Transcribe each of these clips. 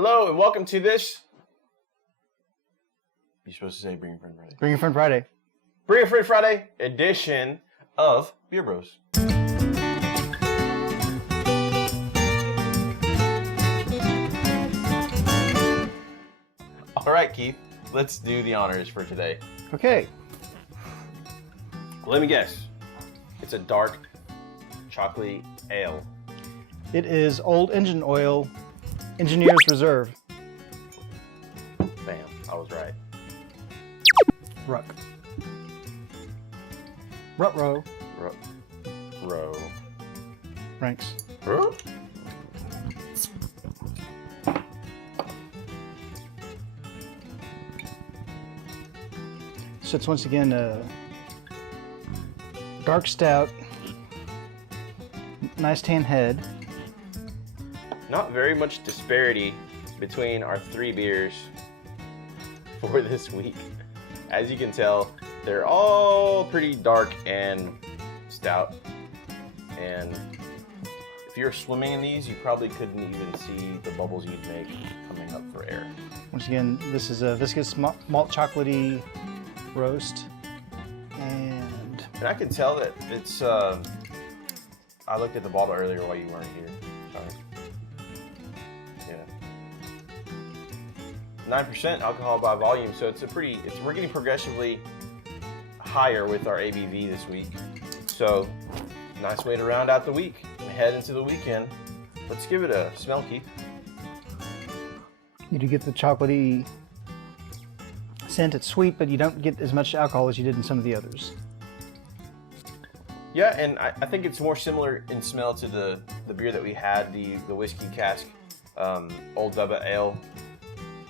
Hello and welcome to this. You're supposed to say Bring Your Friend Friday. Bring Your Friend Friday. Bring Your Friend Friday edition of Beer Bros. All right, Keith, let's do the honors for today. Okay. Let me guess. It's a dark chocolate ale. It is Old Engine Oil, Engineer's Reserve. Bam, I was right. Ruck. Rut-row. Row. Ranks. Row? So it's once again a dark stout, nice tan head. Not very much disparity between our three beers for this week. As you can tell, they're all pretty dark and stout. And if you're swimming in these, you probably couldn't even see the bubbles you'd make coming up for air. Once again, this is a viscous malt chocolatey roast. And I can tell that it's, I looked at the bottle earlier while you weren't here. Sorry. Yeah. 9% alcohol by volume, so we're getting progressively higher with our ABV this week. So, nice way to round out the week and head into the weekend. Let's give it a smell, Keith. you do get the chocolatey scent. It's sweet, but you don't get as much alcohol as you did in some of the others. Yeah, and I think it's more similar in smell to the beer that we had, the whiskey cask Old Dubba Ale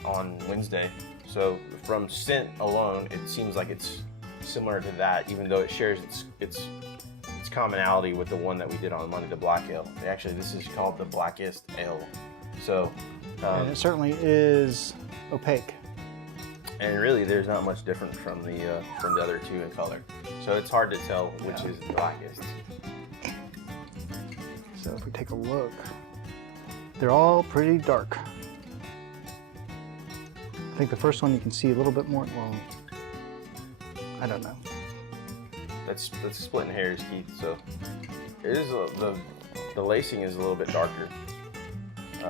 on Wednesday. So from scent alone, it seems like it's similar to that, even though it shares its commonality with the one that we did on Monday, the Black Ale. Actually, this is called the Blackest Ale. So, And it certainly is opaque. and really, there's not much different from the other two in color. So it's hard to tell which is the blackest. So if we take a look, they're all pretty dark. I think the first one you can see a little bit more. Well, I don't know. That's splitting hairs, Keith. So it is the lacing is a little bit darker.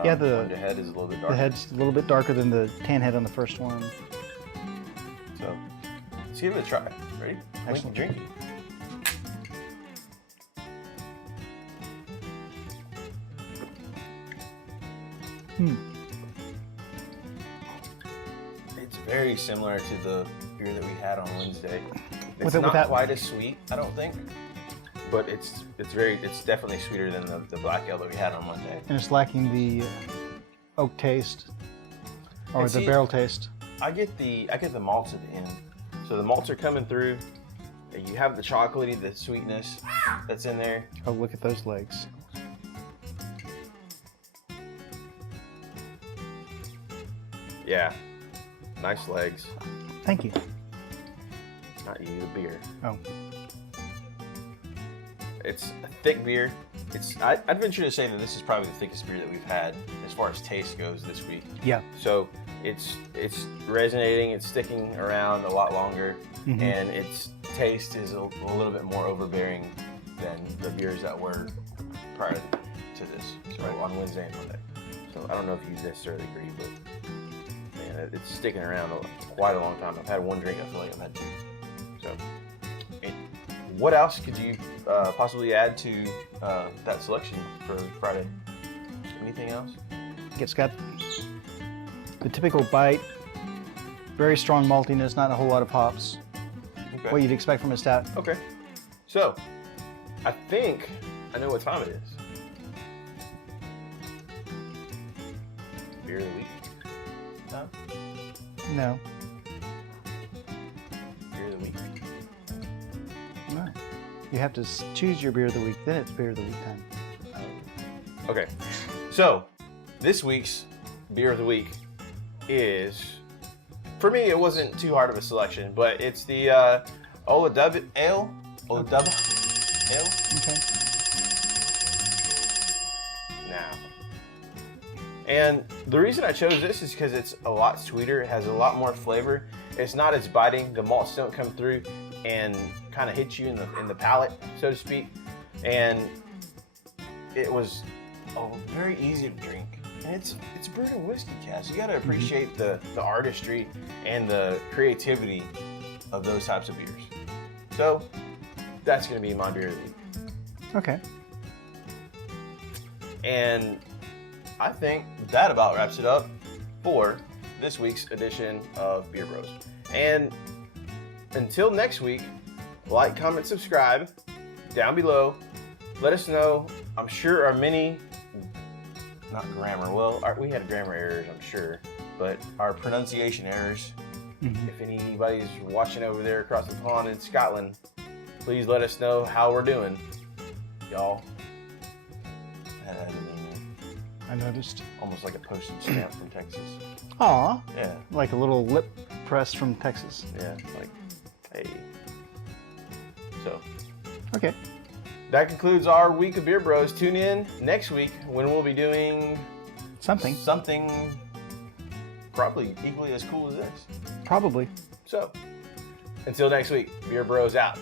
Yeah, the head is a little bit darker. The head's a little bit darker than the tan head on the first one. So let's give it a try. Ready? Excellent. Drinking. It's very similar to the beer that we had on Wednesday. It's not quite as sweet, I don't think, but it's definitely sweeter than the black ale that we had on Monday. And it's lacking the oak taste or the barrel taste. I get the malts at the end, so the malts are coming through. You have the chocolatey, the sweetness that's in there. Oh, look at those legs. Yeah, nice legs. Thank you. Not you, the beer. Oh. It's a thick beer. I'd venture to say that this is probably the thickest beer that we've had as far as taste goes this week. Yeah. So it's resonating, it's sticking around a lot longer, and its taste is a little bit more overbearing than the beers that were prior to this, so on Wednesday and Monday. So I don't know if you necessarily agree, but man, it's sticking around quite a long time. I've had one drink, I feel like I've had two. So, what else could you possibly add to that selection for Friday? Anything else? It's got the typical bite, very strong maltiness, not a whole lot of hops. Okay. What you'd expect from a stout. Okay. So, I think I know what time it is. Beer of the week? No? No. Beer of the week? No. You have to choose your beer of the week, then it's beer of the week time. Okay. So, this week's beer of the week is, for me, it wasn't too hard of a selection, but it's the Old Dubba Ale. Old Dubba Ale. Okay. Now, And the reason I chose this is because it's a lot sweeter. It has a lot more flavor. It's not as biting. The malts don't come through and kind of hit you in the palate, so to speak. And it was very easy to drink. And it's brewed in whiskey cask. You got to appreciate the artistry and the creativity of those types of beers. So that's going to be my beer of the week. Okay. And I think that about wraps it up for this week's edition of Beer Bros. And until next week, like, comment, subscribe down below. Let us know. I'm sure our many, not grammar, well, we had grammar errors, I'm sure, but our pronunciation errors. If anybody's watching over there across the pond in Scotland, please let us know how we're doing. Y'all. I noticed. Almost like a postage stamp from Texas. Aw. Yeah. Like a little lip press from Texas. Yeah, like, hey. So. Okay. That concludes our week of Beer Bros. Tune in next week when we'll be doing something probably equally as cool as this. Probably. So, until next week, Beer Bros out.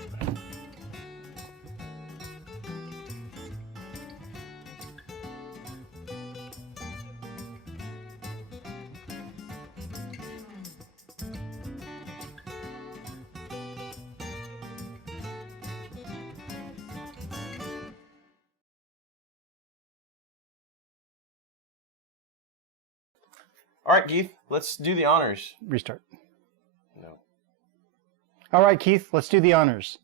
All right, Keith, let's do the honors. Restart. No. All right, Keith, let's do the honors.